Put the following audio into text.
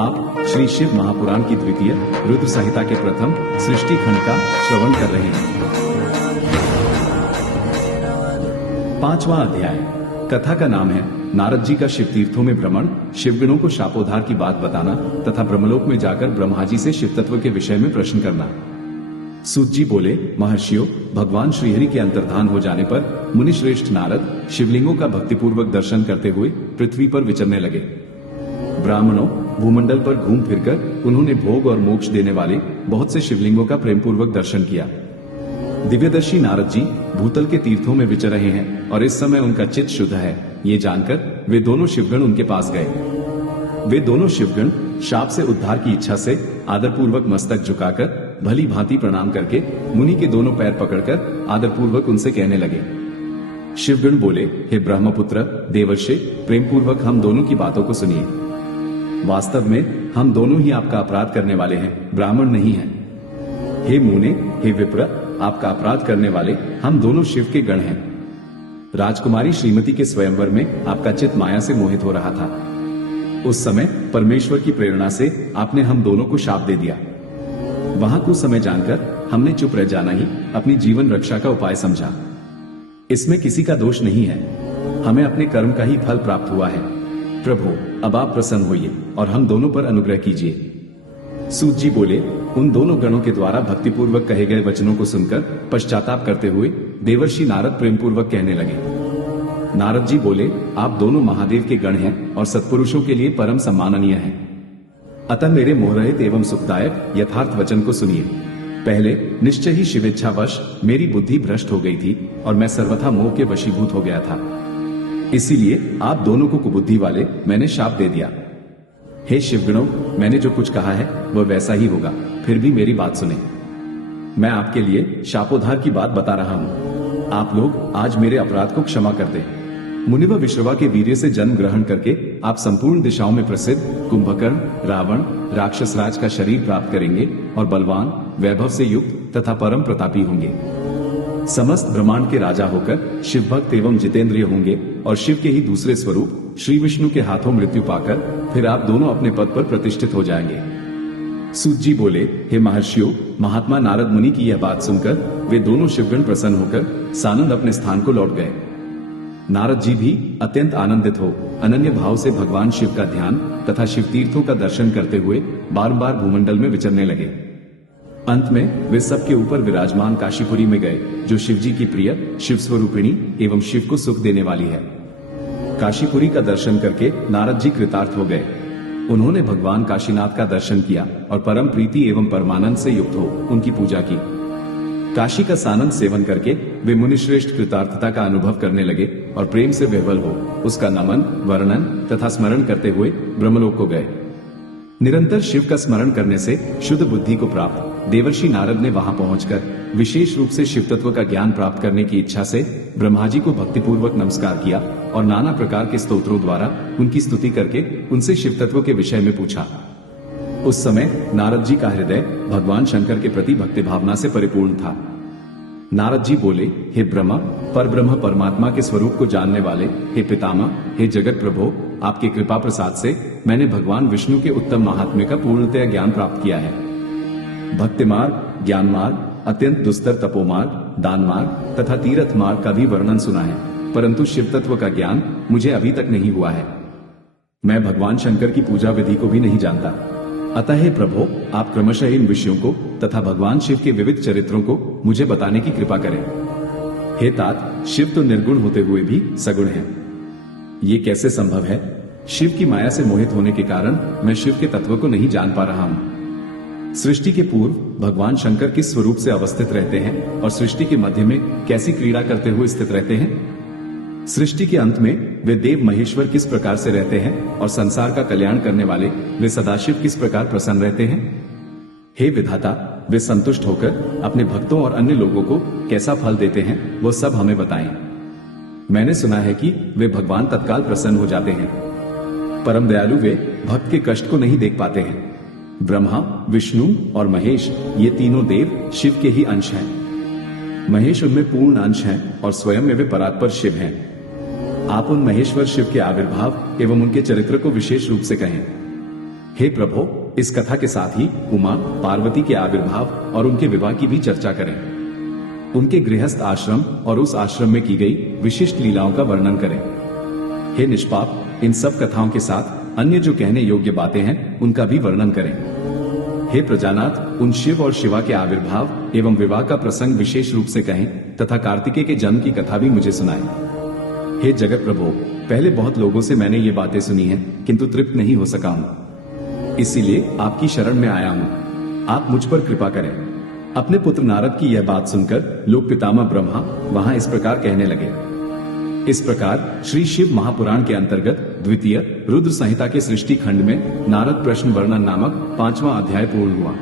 आप श्री शिव महापुराण की द्वितीय रुद्र संहिता के प्रथम सृष्टि खंड का श्रवण कर रहे हैं। 5वां अध्याय। कथा का नाम है नारद जी का शिव तीर्थों में भ्रमण, शिवगणों को शापोद्धार की बात बताना तथा ब्रह्मलोक में जाकर ब्रह्मा जी से शिव तत्व के विषय में प्रश्न करना। सूत जी बोले, महर्षियों, भगवान श्रीहरि के अंतर्धान हो जाने पर मुनिश्रेष्ठ नारद शिवलिंगों का भक्तिपूर्वक दर्शन करते हुए पृथ्वी पर विचरने लगे। ब्राह्मणों, भूमंडल पर घूम फिरकर उन्होंने भोग और मोक्ष देने वाले बहुत से शिवलिंगों का प्रेमपूर्वक दर्शन किया। दिव्यदर्शी नारद जी भूतल के तीर्थों में विचर रहे हैं और इस समय उनका चित्त शुद्ध है, ये जानकर वे दोनों शिवगण उनके पास गए। वे दोनों शिवगण शाप से उद्धार की इच्छा से आदरपूर्वक मस्तक झुकाकर भली भांति प्रणाम करके मुनि के दोनों पैर पकड़कर आदरपूर्वक उनसे कहने लगे। शिवगण बोले, हे ब्रह्मपुत्र देवर्षि, प्रेमपूर्वक हम दोनों की बातों को सुनिए। वास्तव में हम दोनों ही आपका अपराध करने वाले हैं, ब्राह्मण नहीं हैं। हे मुने, हे विप्र, आपका अपराध करने वाले हम दोनों शिव के गण हैं। राजकुमारी श्रीमती के स्वयंवर में आपका चित्त माया से मोहित हो रहा था। उस समय परमेश्वर की प्रेरणा से आपने हम दोनों को शाप दे दिया। वहां कुछ समय जानकर हमने चुप रह जाना ही अपनी जीवन रक्षा का उपाय समझा। इसमें किसी का दोष नहीं है, हमें अपने कर्म का ही फल प्राप्त हुआ है। प्रभु, अब आप प्रसन्न होइए और हम दोनों पर अनुग्रह कीजिए। सूत जी बोले, उन दोनों गणों के द्वारा भक्तिपूर्वक कहे गए वचनों को सुनकर पश्चाताप करते हुए देवर्षि नारद प्रेमपूर्वक कहने लगे। नारद जी बोले, आप दोनों महादेव के गण हैं और सत्पुरुषों के लिए परम सम्माननीय हैं। अतः मेरे मोहरहित एवं सुखदायक यथार्थ वचन को सुनिए। पहले निश्चय ही शिवेच्छावश मेरी बुद्धि भ्रष्ट हो गई थी और मैं सर्वथा मोह के वशीभूत हो गया था। इसीलिए आप दोनों को कुबुद्धि वाले मैंने शाप दे दिया। हे शिवगणों, मैंने जो कुछ कहा है वह वैसा ही होगा, फिर भी मेरी बात सुने। मैं आपके लिए शापोद्धार की बात बता रहा हूं। आप लोग आज मेरे अपराध को क्षमा कर दें। मुनि व विश्रवा के वीर्य से जन्म ग्रहण करके आप संपूर्ण दिशाओं में प्रसिद्ध कुंभकर्ण, रावण, राक्षस राज का शरीर प्राप्त करेंगे और बलवान, वैभव से युक्त तथा परम प्रतापी होंगे। समस्त ब्रह्मांड के राजा होकर शिव भक्त एवं जितेंद्रिय होंगे और शिव के ही दूसरे स्वरूप श्री विष्णु के हाथों मृत्यु पाकर फिर आप दोनों अपने पद पर प्रतिष्ठित हो जाएंगे। सूत जी बोले, हे महर्षियों, महात्मा नारद मुनि की यह बात सुनकर वे दोनों शिवगण प्रसन्न होकर सानंद अपने स्थान को लौट गए। नारद जी भी अत्यंत आनंदित हो अनन्य भाव से भगवान शिव का ध्यान तथा शिव तीर्थों का दर्शन करते हुए बारंबार भूमंडल में विचरने लगे। अंत में वे सबके ऊपर विराजमान काशीपुरी में गए, जो शिव जी की प्रिय, शिव स्वरूपिणी एवं शिव को सुख देने वाली है। काशीपुरी का दर्शन करके नारद जी कृतार्थ हो गए। उन्होंने भगवान काशीनाथ का दर्शन किया और परम प्रीति एवं परमानंद से युक्त हो उनकी पूजा की। काशी का सानंद सेवन करके वे मुनिश्रेष्ठ कृतार्थता का अनुभव करने लगे और प्रेम से विह्वल हो उसका नमन, वर्णन तथा स्मरण करते हुए ब्रह्मलोक को गए। निरंतर शिव का स्मरण करने से शुद्ध बुद्धि को प्राप्त देवर्षि नारद ने वहां पहुंचकर विशेष रूप से शिव तत्व का ज्ञान प्राप्त करने की इच्छा से ब्रह्मा जी को भक्तिपूर्वक नमस्कार किया और नाना प्रकार के स्तोत्रों द्वारा उनकी स्तुति करके उनसे शिव तत्व के विषय में पूछा। उस समय नारद जी का हृदय भगवान शंकर के प्रति भक्ति भावना से परिपूर्ण था। नारद जी बोले, हे ब्रह्मा, परब्रह्म परमात्मा के स्वरूप को जानने वाले, हे पितामह, हे जगत प्रभो, आपके कृपा प्रसाद से मैंने भगवान विष्णु के उत्तम महात्म्य का पूर्णतया ज्ञान प्राप्त किया है। भक्ति मार्ग, ज्ञान मार्ग, अत्यंत दुस्तर तपोमार्ग, दान मार्ग तथा तीर्थ मार्ग का भी वर्णन सुना है, परंतु शिव तत्व का ज्ञान मुझे अभी तक नहीं हुआ है। मैं भगवान शंकर की पूजा विधि को भी नहीं जानता। अतः हे प्रभो, आप क्रमशः इन विषयों को तथा भगवान शिव के विविध चरित्रों को मुझे बताने की कृपा करें। हे तात, शिव तो निर्गुण होते हुए भी सगुण है। ये कैसे संभव है? शिव की माया से मोहित होने के कारण मैं शिव के तत्व को नहीं जान पा रहा हूं। सृष्टि के पूर्व भगवान शंकर किस स्वरूप से अवस्थित रहते हैं और सृष्टि के मध्य में कैसी क्रीड़ा करते हुए स्थित रहते हैं? सृष्टि के अंत में वे देव महेश्वर किस प्रकार से रहते हैं और संसार का कल्याण करने वाले वे सदाशिव किस प्रकार प्रसन्न रहते हैं? हे विधाता, वे संतुष्ट होकर अपने भक्तों और अन्य लोगों को कैसा फल देते हैं, वो सब हमें बताएं। मैंने सुना है कि वे भगवान तत्काल प्रसन्न हो जाते हैं। परम दयालु वे भक्त के कष्ट को नहीं देख पाते हैं। ब्रह्मा, विष्णु और महेश ये तीनों देव शिव के ही अंश हैं। महेश उनमें पूर्ण अंश हैं और स्वयं में वे परात्पर शिव हैं। आप उन महेश्वर शिव के आविर्भाव एवं उनके चरित्र को विशेष रूप से कहें। हे प्रभु, इस कथा के साथ ही उमा पार्वती के आविर्भाव और उनके विवाह की भी चर्चा करें। उनके गृहस्थ आश्रम और उस आश्रम में की गई विशिष्ट लीलाओं का वर्णन करें। हे निष्पाप, इन सब कथाओं के साथ अन्य जो कहने योग्य बातें हैं उनका भी वर्णन करें। हे प्रजानाथ, उन शिव और शिवा के आविर्भाव एवं विवाह का प्रसंग विशेष रूप से कहें तथा कार्तिकेय के जन्म की कथा भी मुझे सुनाएं। हे जगत प्रभु, पहले बहुत लोगों से मैंने ये बातें सुनी हैं, किंतु तृप्त नहीं हो सका हूं, इसीलिए आपकी शरण में आया हूं। आप मुझ पर कृपा करें। अपने पुत्र नारद की यह बात सुनकर लोक पितामह ब्रह्मा वहां इस प्रकार कहने लगे। इस प्रकार श्री शिव महापुराण के अंतर्गत द्वितीय रुद्र संहिता के सृष्टि खंड में नारद प्रश्न वर्णन नामक 5वां अध्याय पूर्ण हुआ।